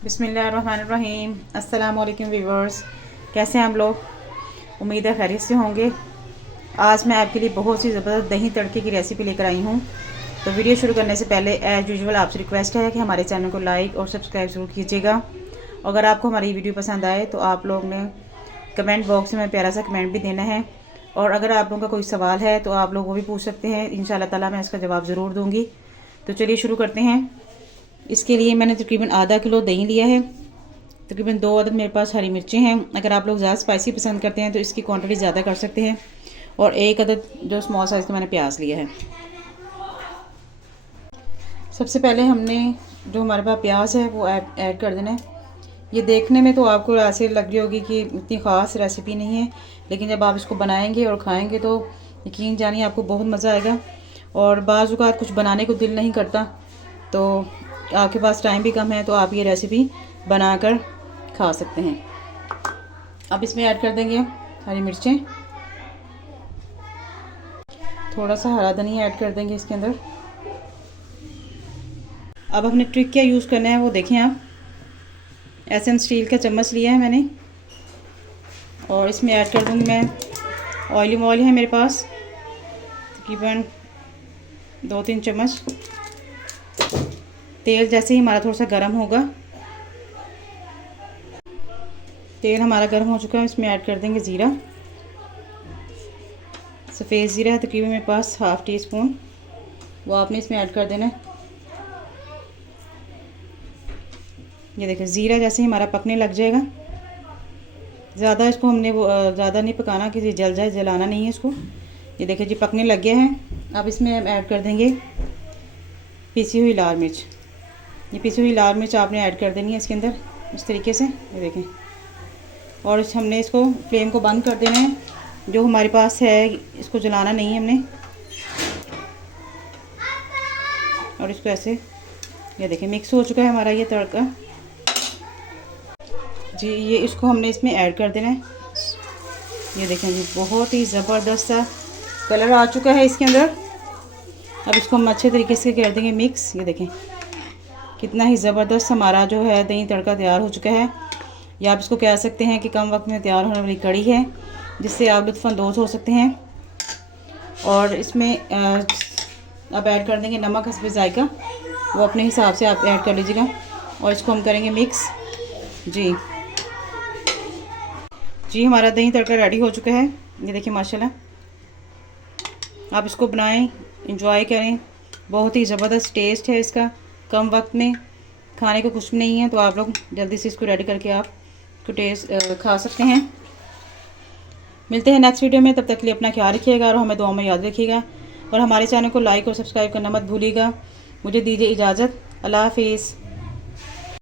बिस्मिल्लाहिर्रहमानिर्रहीम। अस्सलाम वालेकुम व्यूअर्स, कैसे हैं हम लोग? उम्मीद है खैरियत से होंगे। आज मैं आपके लिए बहुत सी ज़बरदस्त दही तड़के की रेसिपी लेकर आई हूँ। तो वीडियो शुरू करने से पहले एज़ यूजुअल आपसे रिक्वेस्ट है कि हमारे चैनल को लाइक और सब्सक्राइब ज़रूर कीजिएगा। अगर आपको हमारी वीडियो पसंद आए तो आप लोग ने कमेंट बॉक्स में प्यारा सा कमेंट भी देना है, और अगर आप लोगों का कोई सवाल है तो आप लोग वो भी पूछ सकते हैं। इंशाल्लाह ताला मैं इसका जवाब ज़रूर दूँगी। तो चलिए शुरू करते हैं। इसके लिए मैंने तकरीबन आधा किलो दही लिया है। तकरीबन 2 अदद मेरे पास हरी मिर्चें हैं। अगर आप लोग ज़्यादा स्पाइसी पसंद करते हैं तो इसकी क्वांटिटी ज़्यादा कर सकते हैं। और 1 अदद जो स्मॉल साइज़ का मैंने प्याज लिया है। सबसे पहले हमने जो हमारे पास प्याज है वो ऐड कर देना है। ये देखने में तो आपको ऐसे लग रही होगी कि इतनी ख़ास रेसिपी नहीं है, लेकिन जब आप इसको बनाएंगे और खाएंगे तो यकीन जानिए आपको बहुत मज़ा आएगा। और बाज़ औक़ात कुछ बनाने को दिल नहीं करता, तो आपके पास टाइम भी कम है, तो आप ये रेसिपी बनाकर खा सकते हैं। अब इसमें ऐड कर देंगे हरी मिर्चें, थोड़ा सा हरा धनिया ऐड कर देंगे इसके अंदर। अब अपने ट्रिक क्या यूज़ करना है वो देखें आप। एसएम स्टील का चम्मच लिया है मैंने, और इसमें ऐड कर दूँगी मैं ऑलिव ऑयल है मेरे पास तकरीबन 2-3 चम्मच। तेल जैसे ही हमारा थोड़ा सा गर्म होगा, तेल हमारा गर्म हो चुका है, इसमें ऐड कर देंगे ज़ीरा। सफ़ेद ज़ीरा है तकरीबन मेरे पास ½ टी स्पून, वो आपने इसमें ऐड कर देना है। ये देखिए ज़ीरा जैसे ही हमारा पकने लग जाएगा, ज़्यादा इसको हमने वो ज़्यादा नहीं पकाना कि जल जाए, जलाना नहीं है इसको। ये देखिए जी पकने लग गया है। अब इसमें हम ऐड कर देंगे पीसी हुई लाल मिर्च। ये पीसी हुई लाल मिर्च आपने ऐड कर देनी है इसके अंदर इस तरीके से, ये देखें। और हमने इसको फ्लेम को बंद कर देना है, जो हमारे पास है इसको जलाना नहीं है हमने। और इसको ऐसे ये देखें मिक्स हो चुका है हमारा ये तड़का जी। ये इसको हमने इसमें ऐड कर देना है। ये देखें जी बहुत ही ज़बरदस्त सा कलर आ चुका है इसके अंदर। अब इसको हम अच्छे तरीके से कर देंगे मिक्स। ये देखें कितना ही ज़बरदस्त हमारा जो है दही तड़का तैयार हो चुका है। या आप इसको कह सकते हैं कि कम वक्त में तैयार होने वाली कड़ी है, जिससे आप लुत्फ़अंदोज़ हो सकते हैं। और इसमें अब ऐड कर देंगे नमक हस्बे ज़ायका, वो अपने हिसाब से आप ऐड कर लीजिएगा। और इसको हम करेंगे मिक्स जी। हमारा दही तड़का रेडी हो चुका है, ये देखिए माशाल्लाह। आप इसको बनाएं, इंजॉय करें, बहुत ही ज़बरदस्त टेस्ट है इसका। कम वक्त में खाने को कुछ भी नहीं है, तो आप लोग जल्दी से इसको रेडी करके आप इसको टेस्ट खा सकते हैं। मिलते हैं नेक्स्ट वीडियो में, तब तक के लिए अपना ख्याल रखिएगा और हमें दुआ में याद रखिएगा। और हमारे चैनल को लाइक और सब्सक्राइब करना मत भूलिएगा। मुझे दीजिए इजाज़त। अल्लाह हाफिज़।